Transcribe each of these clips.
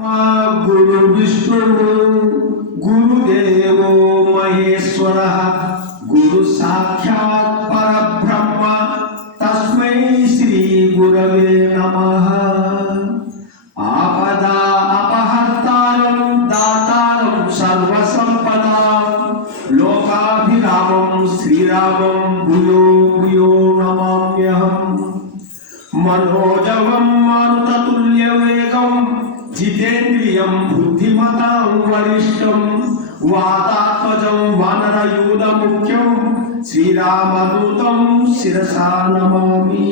गुरु विष्णु गुरुदेवो महेश्वरः गुरु साक्षात् परब्रह्म तस्मै श्री गुरवे नमः। आपदा अपहर्तारं दातारं सर्वसंपदां लोकाभिरामं श्रीरामं भूयो भूयो नमाम्यहम्। मनोजवं मारुततुल्यवेगं जितेन्द्रियं बुद्धिमतां वरिष्ठं वातात्मजं वानरयूथमुख्यं श्रीरामदूतं शिरसा नमामि।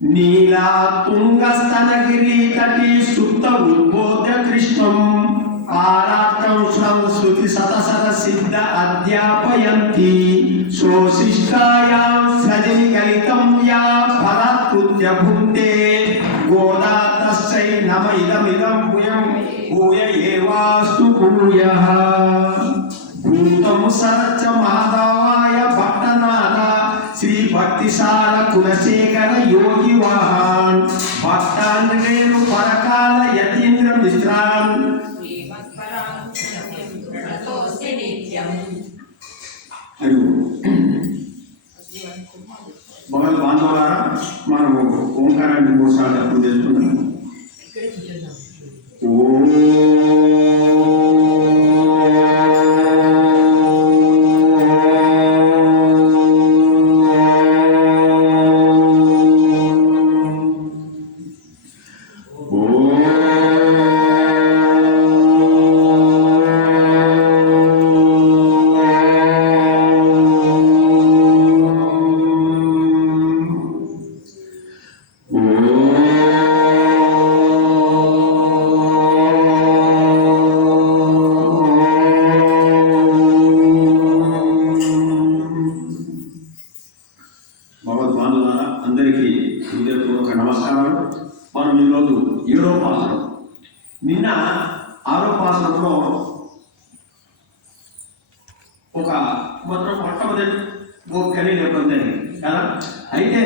नीलातुङ्गस्तनगिरितटी सुप्त उद्बोध्य कृष्णं आरात्रं श्रुतिशतशतसिद्ध अध्यापयन्ति सोऽशिष्टायां सृजनिगलितं या फलकृत्य भुङ्क्ते गोदा तस्यै नम इदमिदं भूय एवास्तु भूयः। भूतं सरच्च माधवाय भट्टनाथ श्री भक्तिसार कुलशेखर योगी वाहन भक्तांग्रेणु परकाल यतीन्द्र मिश्रान् భగవద్ బాంధవులారా, మనము ఓంకారాన్ని 3 సార్లు అప్పుడు చేస్తున్నాము. అందరికీ హృదయపూర్వక నమస్కారాలు. మనం ఈరోజు 7వ పాసరం, నిన్న 6వ పాసరంలో ఒక మొట్టమొదటి గోపికని చెప్పడం జరిగింది కదా. అయితే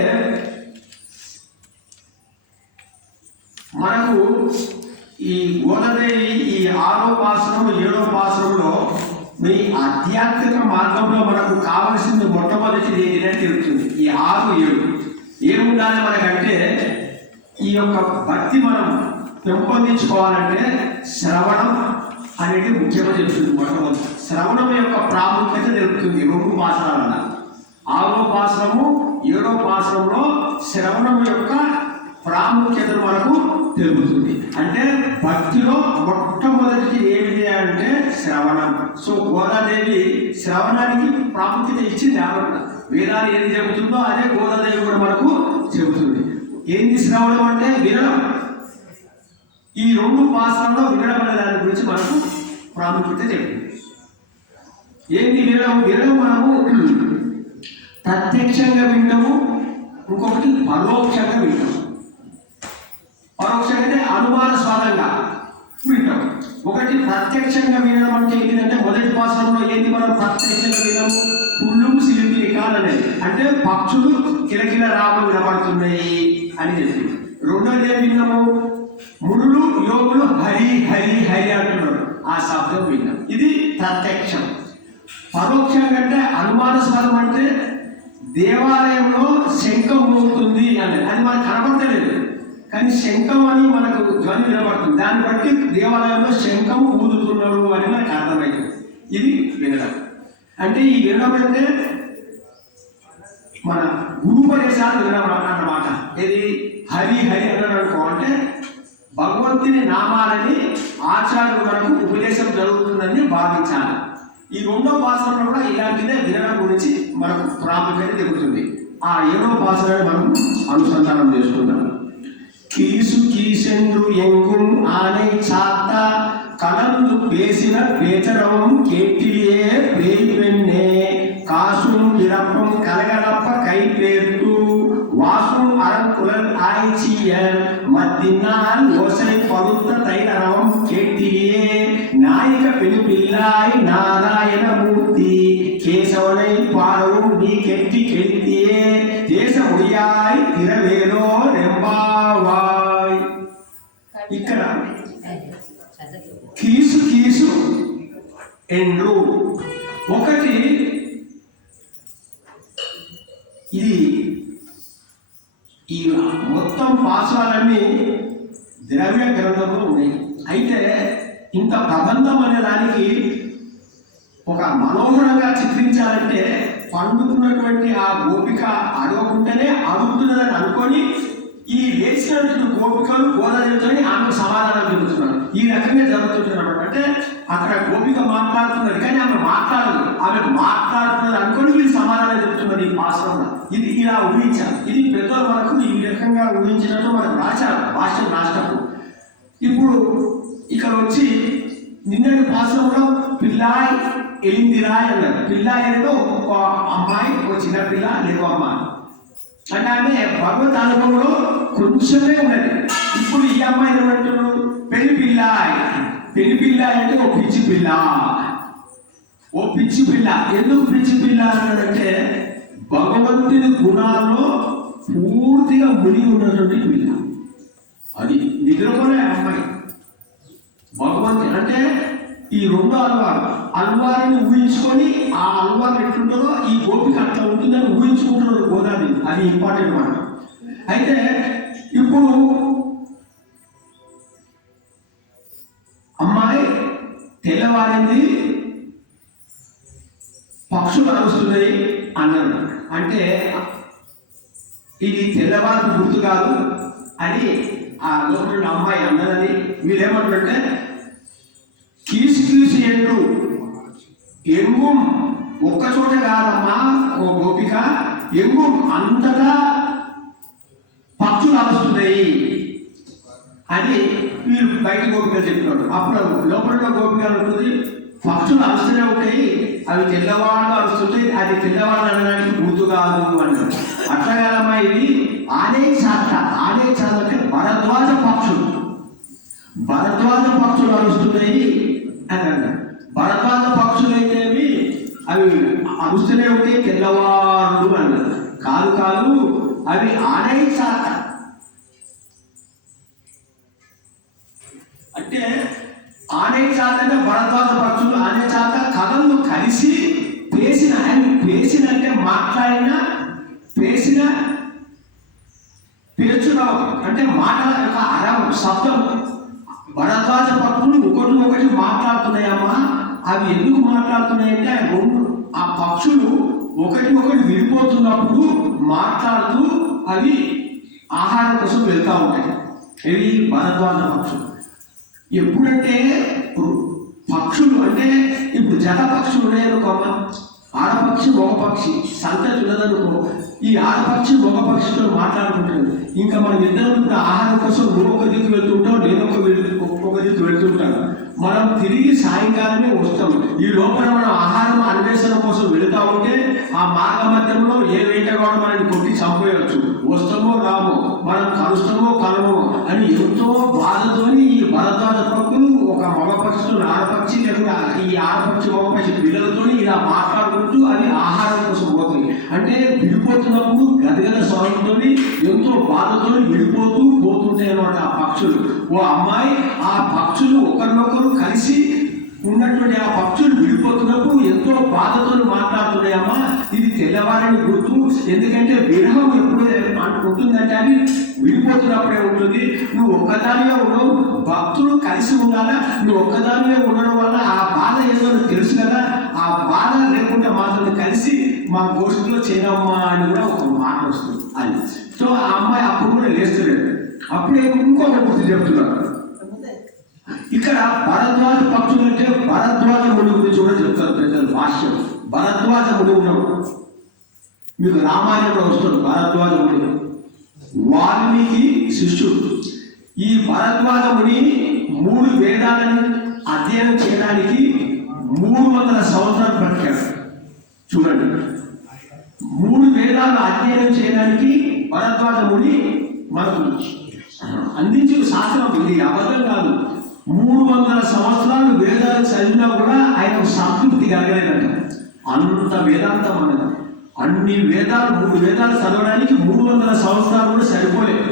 మనకు ఈ గోదాదేవి ఈ 6వ పాసరం 7వ పాసరంలో మీ ఆధ్యాత్మిక మార్గంలో మనకు కావలసింది మొట్టమొదటిది ఏంటంటే తెలుస్తుంది. ఈ 6, 7 ఏముండాలి మనకంటే, ఈ యొక్క భక్తి మనం పెంపొందించుకోవాలంటే శ్రవణం అనేది ముఖ్యంగా చెప్తుంది. మొట్టమొదటి శ్రవణం యొక్క ప్రాముఖ్యత తెలుపుతుంది 2 పాసరాలన్న. 6వ పాసరము 7వ పాసరంలో శ్రవణం యొక్క ప్రాముఖ్యతను మనకు తెలుపుతుంది. అంటే భక్తిలో మొట్టమొదటిది ఏమిటి అంటే శ్రవణం. సో గోదాదేవి శ్రవణానికి ప్రాముఖ్యత ఇచ్చింది. ఆవిడ వేదాలు ఏది చెబుతుందో అదే గోదాదేవి కూడా మనకు చెబుతుంది. ఏంది శ్రవణం అంటే వినడం. ఈ 2 పాసరంలో వినడం అనే దాని గురించి మనకు ప్రాముఖ్యత చెప్తుంది. ఏంది వినడం? వినడం మనము ప్రత్యక్షంగా వింటాము, ఇంకొకటి పరోక్షంగా వింటాము. పరోక్షంగా అంటే అనుమానాస్పదంగా వింటాం. ఒకటి ప్రత్యక్షంగా వినడం అంటే ఏంటంటే, మొదటి పాసరంలో ఏంది మనం ప్రత్యక్షంగా వినము? పుల్లు సిలిపిలి కాలనేది అంటే పక్షులు కిలకిల రాములు వినబడుతున్నాయి అని చెప్పి. రెండోది ఏం విన్నాము? మునులు యోగులు హరి హరి హరి అంటున్నారు, ఆ శబ్దం విన్నాం. ఇది ప్రత్యక్షం. పరోక్షంగా అంటే అనుమానాస్పదం అంటే దేవాలయంలో శంఖం మోగుతుంది అని, అది మనకు కనబడతలేదు కానీ శంఖం అని మనకు ధ్వని వినబడుతుంది. దాన్ని బట్టి దేవాలయంలో శంఖం ఊదుతున్నాడు అని మనకు అర్థమైంది. ఇది వినడం. అంటే ఈ వినడం అంటే మన గురుపదేశాలు వినడం అన్నమాట. ఇది హరి హరి అన్నాడు అనుకో అంటే భగవంతుని నామాలని ఆచార్యుడు మనకు ఉపదేశం జరుగుతుందని భావించాలి. ఈ 2వ పాసరంలో కూడా ఇలాంటిదే వినడం గురించి మనకు ప్రాముఖ్యత తెలుగుతుంది. ఆ 7వ పాసరాన్ని మనం అనుసంధానం చేసుకుందాం. కీసు కీసెండ్రు ఎంగుం ఆనై చాత్త కలందు పేసిన పేచరవం కేటిలియే పేయి వెన్నే కాసుం పిరప్పం కలగలప్ప కై పేర్తు వాసుం అరంకులన్ ఆయిచియర్ మద్దిన్నాల్ ఓసై పరుత్త తైరవం కేటిలియే నాయక పెనుపిల్లాయ్ నారాయణమూర్తి కేశవనై పారவும் நீ கெட்டி கெட்டியே தேச முடியாய் திரவேலோ ரெம்பாவாய். ఇక్కడ కీసు కీసు ఎండ్రు ఒకటి ఇది ఈ మొత్తం పాశాలన్నీ ద్రవ్య గ్రంథంలో ఉన్నాయి. అయితే ఇంత ప్రబంధం అనే దానికి ఒక మనోహరంగా చిత్రించాలంటే పండుకున్నటువంటి ఆ గోపిక అడగకుండానే అడుగుతున్నదని అనుకొని ఈ లేచినటువంటి గోపికలు గోదాదేవితో ఆమెకు సమాధానం చెబుతున్నారు. ఈ రకంగా జరుగుతుంటున్నారు. అంటే అక్కడ గోపిక మాట్లాడుతున్నది కానీ ఆమె మాట్లాడదు. ఆమె మాట్లాడుతున్నది అనుకొని వీళ్ళు సమాధానం చెబుతున్నారు. ఈ పాశ్రంలో ఇది ఇలా ఊహించారు. ఇది పెద్దల వరకు ఈ రకంగా ఊహించినట్టు మనకు రాశారు భాష్యం రాసినప్పుడు. ఇప్పుడు ఇక్కడ వచ్చి నిన్నటి పాశ్రంలో పిల్లాయి ఎలిందిరాయ్ అన్నారు. పిల్లాయి అనేది ఒక అమ్మాయి, ఒక చిన్న పిల్ల లేక అమ్మాయి అంటే ఆమె భగవత్ అనుభవంలో కొంచెమే ఉన్నది. ఇప్పుడు ఈ అమ్మాయి ఏమంటున్నారు? పెళ్లి పిల్లాయి. పెళ్లి పిల్లాయి అంటే ఓ పిచ్చి పిల్ల. ఓ పిచ్చి పిల్ల. ఎందుకు పిచ్చి పిల్ల అన్నాడంటే భగవంతుని గుణాల్లో పూర్తిగా మునిగి ఉన్నటువంటి పిల్ల. అది నిద్రపోలే అమ్మాయి. భగవంతుని అంటే ఈ రెండు అల్వారిని ఊహించుకొని ఆ అల్వారు ఎట్లుంటుందో ఈ గోపిక అట్లా ఉంటుందని ఊహించుకుంటున్నారు గోదాది. అది ఇంపార్టెంట్ మాట. అయితే ఇప్పుడు అమ్మాయి తెల్లవారింది, పక్షులు అరుస్తున్నాయి అన్నాడు. అంటే ఇది తెల్లవారికి గుర్తు కాదు అని ఆ లోపల అమ్మాయి అన్నదని వీళ్ళేమంటారంటే కీసు కీసు ఎండు ఎంగుం ఒక్కచోట కాదమ్మా ఓ గోపిక, ఎంగుం అంతటా పక్షులు అరుస్తున్నాయి అని వీళ్ళు బయట గోపికలు చెప్తున్నాడు. అప్పుడు లోపల గోపిక ఉంటుంది పక్షులు అరుస్తూనే ఉంటాయి, అవి తెల్లవాళ్ళు అరుస్తుంటాయి, అది తెల్లవాళ్ళు అనడానికి గుర్తు కాదు అన్నాడు. అట్లా కాదమ్మా ఇది ఆనే చాట అంటే భరద్వాజ పక్షులు. భరద్వాజ పక్షులు అరుస్తున్నాయి అని అన్నాడు. భరద్వాజ పక్షులు అయితేవి అవి అరుస్తూనే ఉంటాయి తెల్లవాళ్ళు అన్నారు. కాదు అవి ఆనే చాట అంటే ఆనే చాట అంటే భరద్వాజ పక్షులు ఆనే చాట కథలు కలిసి పేసిన అంటే మాట్లాడిన పేసిన పేర్చురావు అంటే మాటల యొక్క అరవం శబ్దం. భరద్వాజ పక్షులు ఒకటి మాట్లాడుతున్నాయమ్మా. అవి ఎందుకు మాట్లాడుతున్నాయంటే ఆ పక్షులు ఒకటి విడిపోతున్నప్పుడు మాట్లాడుతూ అవి ఆహారం కోసం వెళ్తూ ఉంటాయి. ఇవి భరద్వాజ పక్షులు. ఎప్పుడంటే పక్షులు అంటే ఇప్పుడు జత పక్షులు ఉన్నాయనుకో, ఆడపక్షి మగ పక్షి సంతతి ఉన్నదనుకో, ఈ ఆడపక్షి మగ పక్షితో మాట్లాడుకుంటుంది. ఇంకా మనం ఇద్దరం ఇప్పుడు ఆహారం కోసం నువ్వు ఒక దిక్కు వెళ్తుంటావు, నేను ఒక దిక్కు వెళ్తుంటాను. మనం తిరిగి సాయంకాలమే వస్తాం. ఈ లోపల మనం ఆహారం అన్వేషణ కోసం వెళుతూ ఉంటే ఆ మార్గ మధ్యంలో ఏ వేటగాడు మనల్ని కొట్టి చంపేయవచ్చు. వస్తామో రామో, మనం కలుస్తామో కలమో అని ఎంతో బాధతోని ఈ భరద్వాజ పక్షులు ఒక మగ పక్షితో ఆడపక్షి లేకుండా ఈ ఆడపక్షి మగ పక్షి పిల్లలతో ఇలా మాట్లాడుకుంటూ అవి ఆహారం కోసం పోతాయి. అంటే విడిపోతున్నప్పుడు గదగద స్వరంతో ఎంతో బాధతో విడిపోతూ పోతుంటాయి అన్నమాట ఆ పక్షులు. ఓ అమ్మాయి ఆ పక్షులు ఒకరినొకరు కలిసి ఉన్నటువంటి ఆ పక్షులు విడిపోతున్నప్పుడు ఎంతో బాధతో మాట్లాడుతున్నాయమ్మా. ఇది తెల్లవారిని గుర్తు. ఎందుకంటే విరహం ఎప్పుడు ఉంటుందంటే అది విడిపోతున్నప్పుడే ఉంటుంది. నువ్వు ఒక్కదానిగా ఉండవు, భక్తులు కలిసి ఉండాలా. నువ్వు ఒక్కదానిగా ఉండడం వల్ల ఆ బాధ ఏదో తెలుసు కదా, ఆ బాధ లేకుండా మాతో కలిసి మా గోష్ఠిలో చేయమ్మా అని కూడా ఒక మాట వస్తుంది అని. సో ఆ అమ్మాయి అప్పుడు కూడా లేస్తలేదు. అప్పుడే ఇంకొక గుర్తు చెప్తున్నారు. ఇక్కడ భరద్వాజ పక్షులు అంటే భరద్వాజ ముని గురించి కూడా చెప్తారు పెద్దలు భాష్యం. భరద్వాజ ముని ఉన్నాడు, మీకు రామాయణంలో వస్తాడు. భరద్వాజ ముని వాల్మీకి శిష్యుడు. ఈ భరద్వాజ ముని 3 వేదాలను అధ్యయనం చేయడానికి 300 సంవత్సరాలు పట్టాడు. చూడండి, 3 వేదాలు అధ్యయనం చేయడానికి భరద్వాజ ముని మనకు అందించిన శాస్త్రం. ఇది అబద్ధం కాదు. 300 సంవత్సరాలు వేదాలు చదివినా కూడా ఆయన సంతృప్తి కలగలేదంట. అంత వేదాంతం అన్నది. అన్ని వేదాలు 3 వేదాలు చదవడానికి 300 సంవత్సరాలు కూడా సరిపోలేదు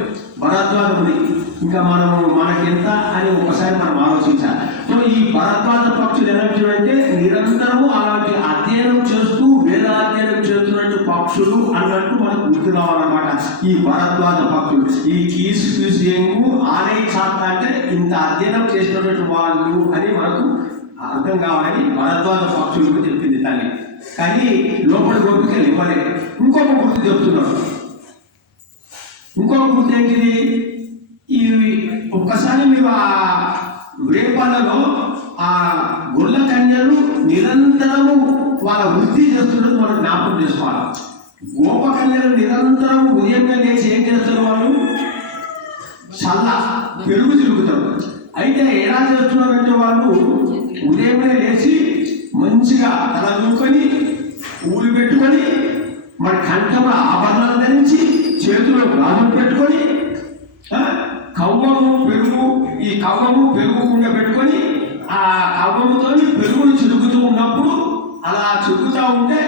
భరద్వాజ ముని. ఇంకా మనకెంత అని ఒకసారి మనం ఆలోచించాలి. సో ఈ భరద్వాజ పక్షులు ఎలాంటివంటే నిరంతరము అలాంటి అధ్యయనం చేస్తూ వేదాధ్యయనం చేస్తున్నట్టు పక్షులు అన్నట్టు మనకు గుర్తు కావాలన్నమాట. ఈ భరద్వాజ పక్షులు ఈ కీసు ఆనే చాత అంటే ఇంత అధ్యయనం చేసినటువంటి వాళ్ళు అని మనకు అర్థం కావాలని భరద్వాజ పక్షులకు చెప్పింది తల్లి. కానీ లోపల గోపికలు ఇవ్వలేదు. ఇంకొక గుర్తు చెప్తున్నాడు. ఇంకొక గుర్తు ఏంటిది? ఈ ఒక్కసారి మీరు ఆ వేపాలలో ఆ గొల్ల కన్యలు నిరంతరము వాళ్ళ వృత్తి చేస్తున్నది మనం జ్ఞాపకం చేసుకోవాలి. గోప కన్యలు నిరంతరం ఉదయంగా లేచి ఏం చేస్తారు? వాళ్ళు చల్ల పెరుగు తిరుగుతారు. అయితే ఎలా చేస్తున్నారంటే వాళ్ళు ఉదయమే లేచి మంచిగా తల దూకొని ఊళ్ళు పెట్టుకొని మన కంఠంలో ఆభరణాలు ధరించి చేతిలో గాజులు పెట్టుకొని కవ్వము పెరుగు ఈ కవ్వము పెరుగు కుండ పెట్టుకొని ఆ కవ్వముతో పెరుగుని చిరుగుతూ ఉన్నప్పుడు అలా చిరుగుతూ ఉంటే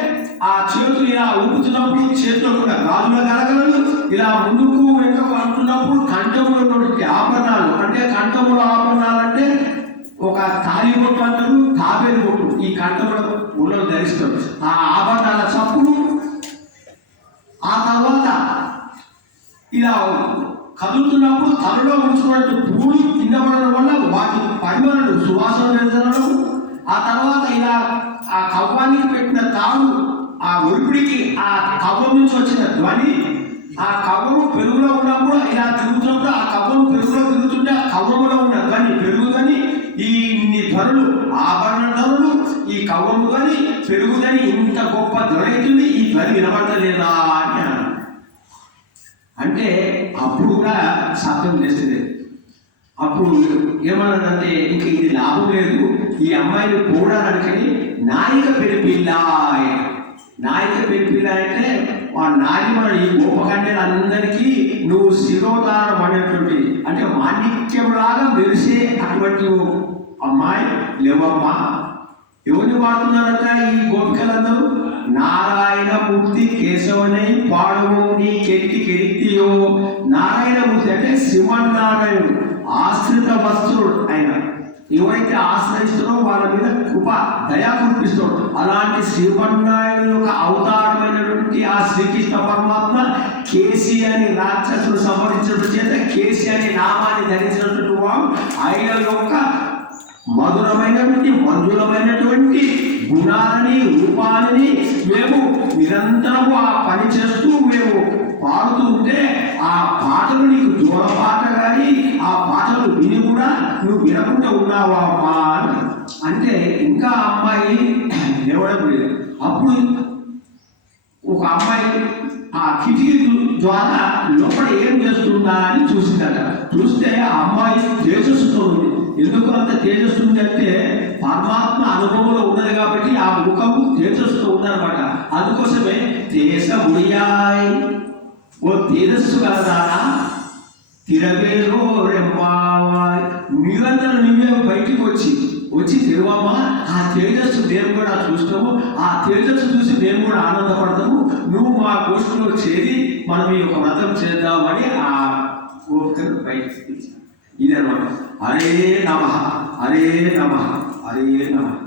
ఆ చేతులు ఇలా ఊపుతున్నప్పుడు చేతిలో కూడా గాజుల గలగలలు ఇలా ముందుకు వెనుకకు అంటున్నప్పుడు కంఠంలో ఉన్నటువంటి ఆభరణాలు అంటే కంఠములో ఆభరణాలు అంటే ఒక తాళి బొట్టు అంటారు, తాబేలు బొట్టు ఈ కంఠంలో ఊళ్ళో ధరిస్తారు. ఆ ఆభరణాల చప్పుడు ఆ తర్వాత ఇలా కదులుతున్నప్పుడు తలలో ఉంచుకున్నట్టు పూలు కింద పడడం వల్ల వాటి పరిమాణాలు సువాసన వెళ్తడం. ఆ తర్వాత ఇలా ఆ కవ్వానికి పెట్టిన తాడు ఆ ఒడిపిడికి ఆ కవ్వం నుంచి వచ్చిన ధ్వని, ఆ కవ్వము పెరుగులో ఉన్నప్పుడు ఇలా తిరుగుతున్నప్పుడు ఆ కవ్వము పెరుగులో తిరుగుతుంటే ఆ కవ్వములో ఉన్న ధ్వని పెరుగుదని ఇన్ని ధ్వనులు ఆభరణ ధ్వనులు ఈ కవ్వము ధ్వని పెరుగుదని ఇంత గొప్ప ధ్వని అవుతుంది. ఈ ధ్వని వినబడతలేదా అని అంటే అప్పుడు కూడా శబ్దం చేసేది. అప్పుడు ఏమన్నదంటే ఇంక ఇది లాభం లేదు, ఈ అమ్మాయిని పోవడానికని నాయిక పెరిపిల్లాయ్. నాయిక పెరిపిల్లాయ్ అంటే ఆ నాయకుడు ఈ గోపకన్యలందరికీ నువ్వు శిరోధారం అనేటువంటి అంటే మాణిక్యంలాగా మెరిసే అటువంటి అమ్మాయి లేవమ్మా. ఎవరిని వాడుతున్నారంట ఈ గోపికలందరూ? నారాయణమూర్తి కేశవనై పాడవు నీ కెట్టి కెరిక్తియో. నారాయణమూర్తి అంటే శ్రీమన్నారాయణుడు ఆశ్రిత వస్తుడు. ఆయన ఎవరైతే ఆశ్రయిస్తారో వాళ్ళ మీద కృప దయా కురిపిస్తాడు. అలాంటి శ్రీమన్నారాయణ యొక్క అవతారమైనటువంటి ఆ శ్రీకృష్ణ పరమాత్మ కేసి అని రాక్షసులు సంహరించడం చేత కేసి అనే నామాన్ని ధరించినటువంటి వాడు ఆయన యొక్క మధురమైనటువంటి మంజులమైనటువంటి గుణాలని రూపాలని మేము నిరంతరము ఆ పని చేస్తూ మేము పాడుతూ ఉంటే ఆ పాటలు నీకు జోలపాట కానీ ఆ పాటలు విని కూడా నువ్వు వినకుండా ఉన్నావా అమ్మా అని అంటే ఇంకా అమ్మాయి లేవడం లేదు. అప్పుడు ఒక అమ్మాయి ఆ కిటికీ ద్వారా లోపల ఏం చేస్తుందా అని చూసిందట. చూస్తే ఆ అమ్మాయి తేజస్సుతో ఉంది. ఎందుకు అంత తేజస్సు ఉంది అంటే పరమాత్మ అనుభవంలో ఉన్నది కాబట్టి ఆ ముఖము తేజస్సుతో ఉందన్నమాట. అందుకోసమే తేజముడియాయ్ ఓ తేజస్సు కలదానా తిరవేరో రెమ్మావాయ్. మీరందరూ నువ్వే బయటికి వచ్చి తిరువమ్మా. ఆ తేజస్సు మేము కూడా చూస్తాము, ఆ తేజస్సు చూసి మేము కూడా ఆనందపడతాము. నువ్వు మా గోష్ఠిలో చేరి మనం ఈ యొక్క వ్రతం చేద్దామని ఆ గోపికను బయటికి ఇదన్నమాట. హరే నమః హరే నమః హరే నమః.